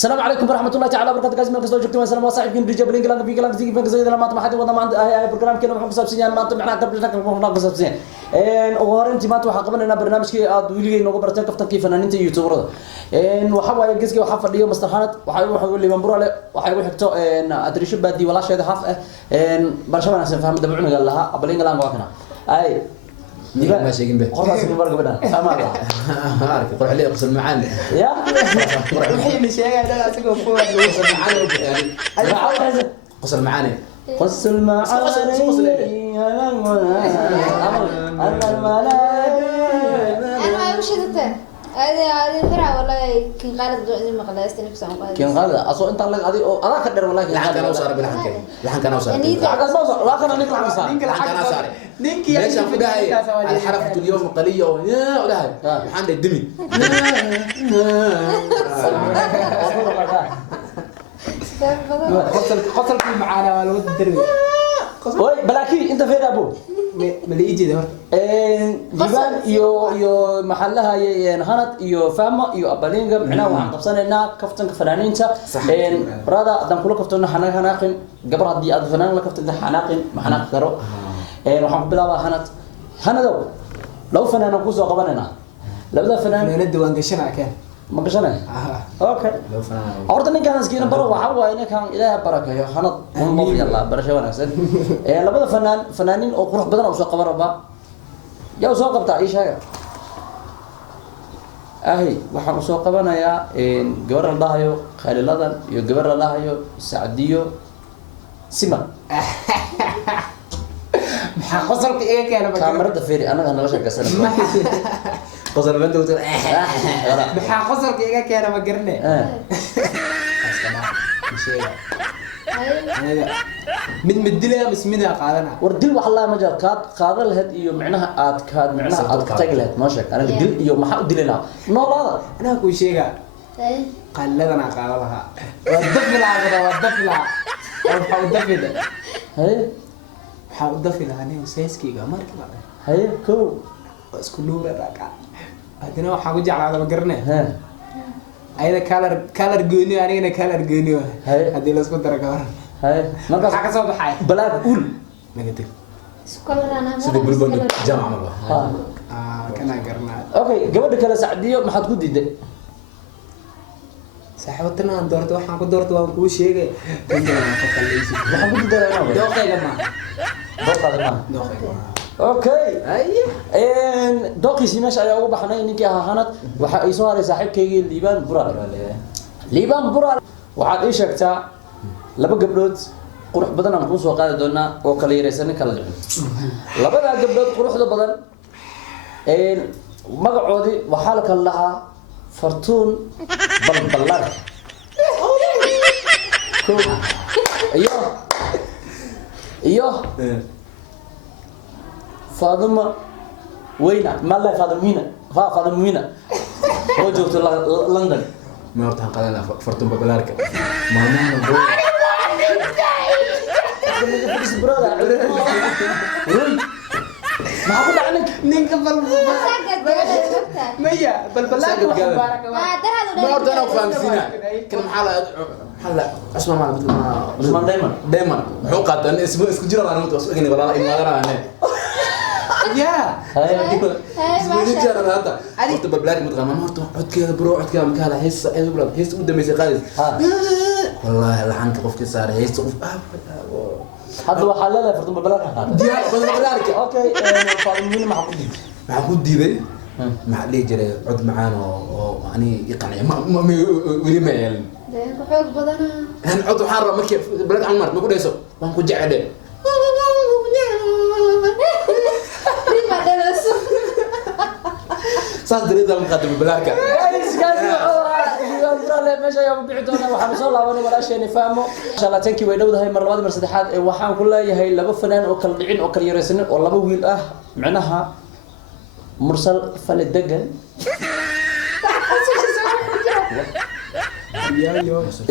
السلام عليكم ورحمه الله تعالى وبركاته قاسم كاستو جبتوا السلام وصاحبكم رجال بلينجلاند في كلام تيجي زي لما ما حد وضع هاي برنامج كنا محمد سابسيان ما طبعا قبل شكل محمد سابسيان ان وهرنتي ما waxa qabanayna barnaamijkii aad wiiligi nooga barteen kaftankii fanaaniinta YouTuberada waxa waay geeskiga waxa fadhiyo mastaxanad waxa liban burale waxa ugu xigto adrisho baadi walaasheeda haaf barshawana san fahmada bucniga laha blingaland waa kana ay ما شيء جنبه. قرص من برق بدن. أما الله. عارف قرح لي قصر معاني. يا. الحين شيء هذا أسقف فوق قصر معاني يعني. قصر معاني. قص المعاني. أنا وش هذا؟ هذه فرع والله كان قالت زي ما قالت نفسها كان قال أصلا أنت الله قاضي أنا كدر والله لحن كان أوصار بلحن كان لحن كان أوصار لحن كان أوصار لا كان نقل عن صار لحن كان أوصار نينك ليش أقول ده الحركة اليوم قليلة ويا وده لحن الدمي قصر في معانا ولا ود الدربي وي بلاكي أنت فين أبو ملي يجي ده جبان يو محلها هانت يو فاما يو أبلينجا معنا وعن قبصنا كفتن كفنانين تا رادا دم كله كفتنا حناقين قبل هدي أدفنان لك كفتن حناقين ما حناق كرو وحنا بلا هانت هندو لو فنان نقص قبلنا لو ده فنان ندو وانقشنا كان ما قشنا أوكي لو فنان أردنا كان سكين برا وحوا إنك كان إله بركة يا هانت والله يلا برشة وناسد لو ده فنانين أو قروح بدنا وساق برا يا وساق بتاع إيش هاي أهي وحنا وساق بنا يا جبر الله يو خليل الله يو جبر الله يو سعديو سما قصرك إيه كان كاميرا دفيري أنا ليش أكسر قصر بنت وتر قصرك إيه كان ما قرنا من مدلها بس منها قادنا وردل والله ما جاء قاد الهد يو معناها كاد معناها تاج الهد ما شك أنا دل يو ما حد دلنا نولا أنا أقول شيء قال لنا قالها والدفل هذا والدفل أو الدفل هاي حاول الدفل أنا وسيسكي قمر كذا هاي كو بس كله رقع هذينا وحاول جعل هذا بقرنه ها أيضا كالر جوني أنا كالر جوني هاي هذي لازم ترى هاي ما قص حاجة صوب حي بلاك قول نقدر سكولر أنا سيدي بلبن جامعة مرة كنا قرنا أوكي قبل كلا سعدية ما حد قد يد صاحبتنا دورت وحنا كنت دورت وأنا شيء كنا نفكر ما حد قد يد دوقي لما دوقي اوكي دوقي سيماش ayaa ugu baxnay ninkii ahaa hanad waxa ay soo haray saaxiibkeygii liibaan bural waxaad ii sheegtaa laba gabdhood qurux badan aan ku soo qaadi doonaa oo kala yareysan kala jecel labada gabdhood quruxda badan magacoodi waxa la kala lahaa fartuun balballar iyo فاطمة وينا ما لا فاطمة مينا وجوت لندن ما أردت قلنا فرتم ببلارك ما نحن ما أقول عنك نينك مية بلبلاك ما أردت أنا أفهم سينا كنا محل اسمه ما مثل ما عثمان دايما حقوقات أنا اسمه جرى أنا متوسط إني والله إني ما أنا يا اسمه جرى هذا قلت ببلارك متغنى ما أردت عد كذا برو عد كذا مكان هيس هيس قدام يسقالي والله لحنك قف كسر هيس قف هذا وحلله فرتم ببلاك دي ببلارك اوكي فاطمة مينا ما حقول معقول ديبي مع ليه جرى عد معانا يعني يقنع ما ولي ما يعلم ده حوق بدنا هن عضو حارة ما كيف بلاد عمر ما كده يسوي ما نكون جعله ما درس صار دريد مقدم بلاكة meesha ayaan bixi doonaa waxaan soo laabanay walaasheen faamo insha Allah tanki way dhowdahay mar labaad mar saddexaad waxaan ku leeyahay laba fanaan oo kala dhicin oo kala yareysan oo laba wiil ah macnaha mursal faladegan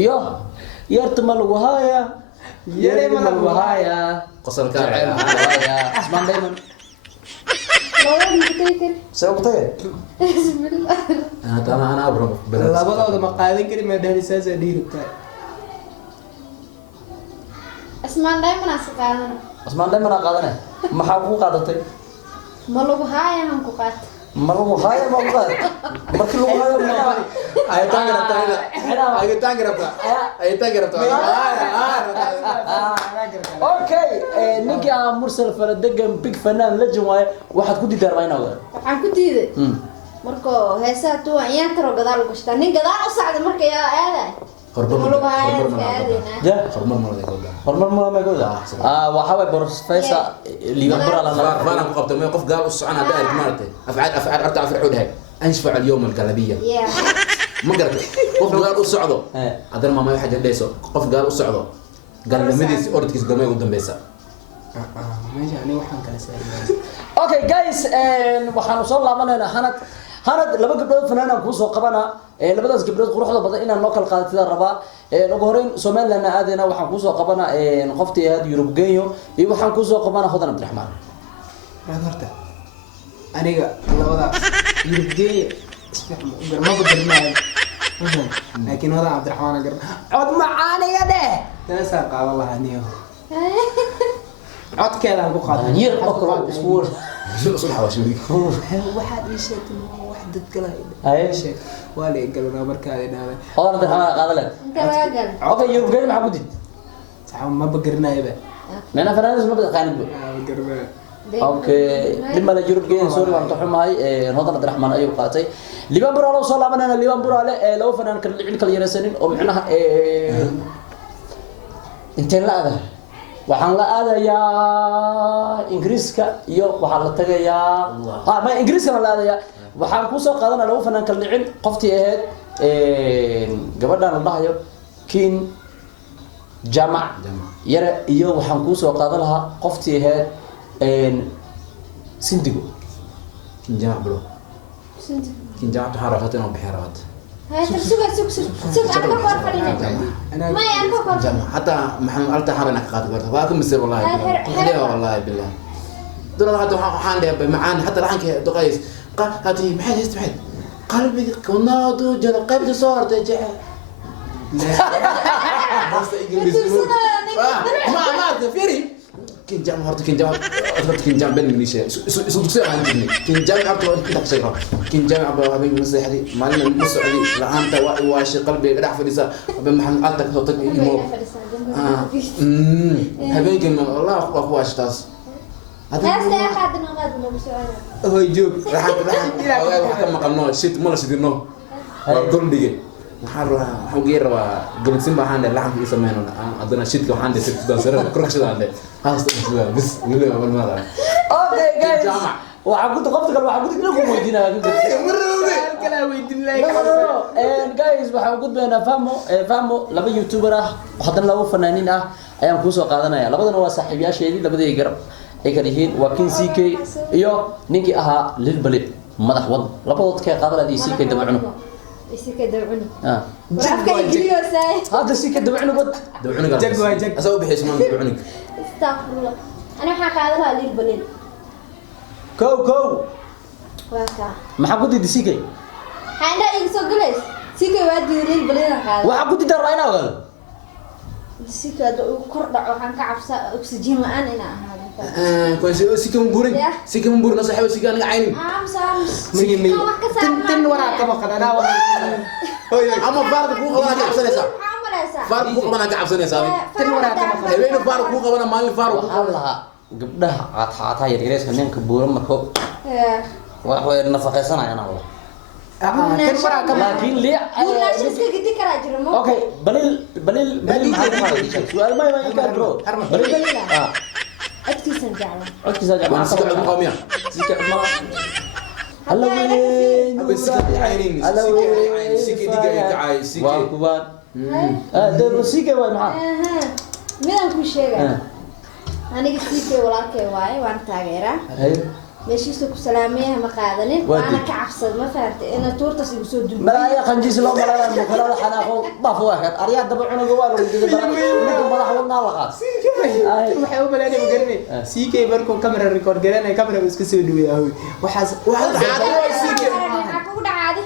iyo yartmal wahaya يري من wahaya قصر jacayl كار wahaya Usman Diamond labadii kutay سوقتها bismillah انا ابرم labadooda ma qaadan kari ma dhahaysaas dhiirta asmaan dayman asqaadan اسمان دائما قادنا ما حقوق قادتي ma lagu haayan ku qaat ما لو هاي ما قاد markii lagu haayo ma ay taangarabta okay ninki aan mursal faradegan big fanaan la joogaay waxaad ku diidaa raayna wada waxaan ku diiday marka heesaa tuu ayaan taro gadaal uga shtaa nin gadaal u socda marka yaa aaday hormar ma gooda waxa way professor liban bura la فانا قبضت ما قف قال الصعنا داير مالته افعال ارتع في عودها انشفع اليوم القلبيه ما قرأت قف قال الصعده هذا ما واحد ديسو قف قال الصعده قال لمديس اورتكيس قمي قدام بيسا meesha ani waxaan kala saaray okay guys waxaan soo laabanayna hanad laba gabdhood fanaan ku soo qabana labadaas gabdhood quruxda badan inaan loo kala qaadatiida rabaa ugu horeyn Soomaaliland aadayna waxaan ku soo qabana qoftii aad Yurub geeyo iyo waxaan ku soo qabana Hodan Abdiraxmaan horta aniga labada yurgeey garma badalnaa laakiin Hodan Abdiraxmaan gar cod macaaniga dheh taasa qaado lahaniyo codkeeda aan ku qaadan yir okro iskuur صلح واشمدي waxaad ii sheegtay wax dad kale ay sheeg waa la galnaa markaa ay dhaaday Hodan Abdiraxmaan qaadale inta laga gal okay Yurub geeyo maxaa ku did saxan ma bagarnaayba meena fanaanada ma baqaanid bagarnaa okay lima la Yurub geeyo soo waan taxumahay Hodan Abdiraxmaan ayuu qaatay liban bura loo soo laabanayna liban bura loo fanaan kala yareysanin oo macnaha inta la aada waxaan la aadayaa Ingiriiska iyo waxaan la tagayaa ma Ingiriiska la aadayaa waxaan ku soo qaadanaa laba fanaan kala dhicin qoftii ahayd gabadhan la dhahayo Kin Jamac yara iyo waxaan ku soo qaadan lahaa qoftii ahayd Sindigo جماعة برو sinti جماعة حركتنا وبحركات hay sug aan ka kor fadhiyo ma aan ka kor جماعة حتى محمد قلت حرنا كقاتل قلت فاكم بصير والله بالله والله بالله دول هذا حان ده معانا حتى الحين دقايس قال هاتي محل يستمحل قلبي كنا جل قلبي صورت جاء بس انجليزي ما تفيري كن جام هرت كن جام أثبت كن جام بين ميشة سو عندي كن جام عبد كده بسيطة كن جام عبد هبين مسيحي مالنا مسعودي لعنت واش قلبي راح في نساء بمحل قلتك صوتك يمو هبين كن الله واش تاس هذا يا حد نقاد لو سؤال هو joog راح كم قلنا شيت ملا شدينه وقول دقيقة waxaan geer rabaa gabadhsin baa waxaan laxan ku sameeyno adana shidka waxaan dhisay sidoo sare korkashada aan haasta isla bis wili ma malmada okay guys waxaan ku qofta kale waxaan ku lagu weydiinaa kala weydin and guys waxaan ku gudbeynaa fahmo laba youtuber ah haddana laba fanaaniin ah ayaan ku soo qaadanaya labadana waa saaxiibayaasheedii labadii garab ay kala yihiin waa Kin CK iyo ninkii ahaa Lil Bali madax wad labadood ka qaadanayay CK dabacno isika dabcuni warafka igriyo saay هذا سيك دبعنا بد دبعونك جق اسوي بحيث ما دبعونك astaghfirullah ana waxa qaada lahaa Lil Balin كو waka ما حقود دي سيك handa igu soo galays sika waa Lil Balin qaada وحقود دي راينا ولا sika kor dhaco waxaan ka cabsaa oxygen la'aan ina ahaado كويس سيكم بورين سيكم بورين صاحب سيكم انا عيني مي تن ورا كما قدنا اما فارق كو قبنا كعبسنيسا فارق كو قبنا كعبسنيسا تن ورا كما هبين فارق كو قبنا مال فارق waxaan lahaa gabdhaha caata yaryareyska ninka buuran markoo wax way nafaqaysanayaan Allah تن ورا كما laakiin li Guna shiska gidi kara jiro mo okay balil su'aal ma ka bro balil adkiisan jecla codkiisa ما jamaa سيكم قوميا سيك ما الله وين ابي سيكم عينين الله وين سيكي ديغا كعاي سيكي وكبان ده سيك وين معاه midaan ku sheegay aniga sika walaalkay waaye waan taageeraa هاي meeshiisa ku salaamayaha ma qaadanin Waadi. waana ka cabsad ma fahamtay ina tuurtas igu soo duubay ملايا خنجيس لو ملايا مكلا حناقو ضاف واحد ارياد دبا عنق waa lagu diiday mid madax wadna la qaad waxay u baleeyay ma garanay CK markuu camera record garanay camera iska soo dhaweeyay waxaas maxaa kugu dhacaaday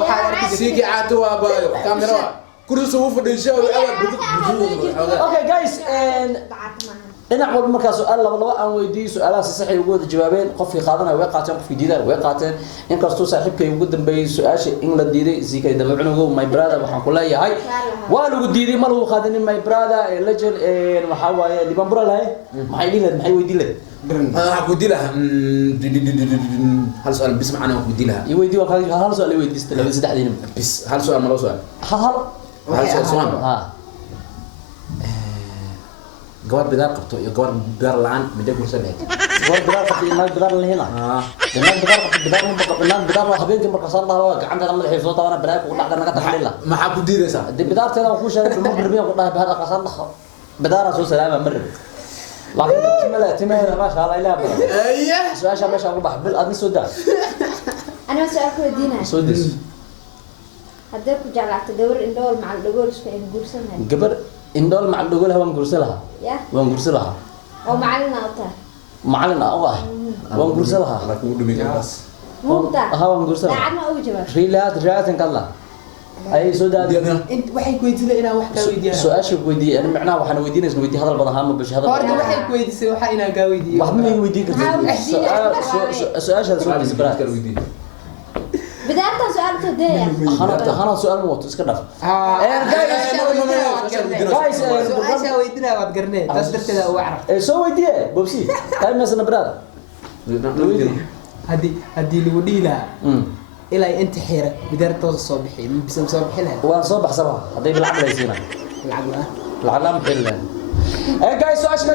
waxa arkay سيكي عاتوا بايو كاميرا كرسي وفديشة okay guys bacad maahan dhinac walba markaa su'aal laba aan weydiiyo su'aalaha si sax ay ugu wada jawaabeen qofkii qaadanaya way qaateen qofkii diiday way qaateen inkastoo saaxiibkay ugu dambeeyay su'aasha in la diiday CK daba cunugo my brother waxaan ku leeyahay waa lagu diiday ma lagu qaadanin my brother legend waxa waaye liban bura lahay maxay dhileen maxay weydiin lahayd أقول لها هل سؤال بس معنا أقول لها iyo weydii waa kale hal su'aal ay weydiistay laba saddexdiin بس هل سؤال ما له سؤال hal هل سؤال ha جوار بدار قبته يا جوار بدار الآن بدي أقول سبعة war bidaar qabtay inaad bidaar lahina inaad bidaar qabtay bidaar ma baqo inaad bidaar la habeenkii marka soo dhaho gacanta madaxay soo tawana balaay ku dhacda naga taxliila ما حد بدي ذا dib bidaarteeda ku sheegay ma birbiya ku dhahay bahada qasan dhaxo bidaar soo salaama mar laakiin timaha ma sha Allah ilaa baro أيه su'aasha meesha ugu bax bil adni soo daa anaa su'aal ku weydiinaya soo dis haddii ku jeclaato gabar indhool macal dhagool isku ay guursanay gabar indhool macal dhogol waan gursa lahaa ya waan gursa lahaa oo macalina u tahay macalin ah oo ah waan gursa lahaa أنا كود مين بس mugta aha waan gursa lahaa daacadna ugu jawaab rilaatan kala ay soo daa inta waxay ku weydiisay inaa wax ka weydiiyaan su'aasha weydiiyay ana macnaha waxaan weydiinaysaa weydii hadal badan ama bish hadal horta waxay ku weydiisay waxa inaa ka weydiiyo wax ma weydiin kartid su'aasha soo dis baraad bidaartan su'aal ka deeya hana su'aal ma wato iska dhaf su'aasha weydiinaa waad garanay taas darteeda ugu carab soo weydiiye bobsi time mesna baraad haddii lagu dhihi lahaa ilaa inta xira bidaartooda soo bixi bisa soo bixi lahayd waan soo baxsaba hadday lacag laysiina lacag la lacag la maxay leeyahay guys su'aasha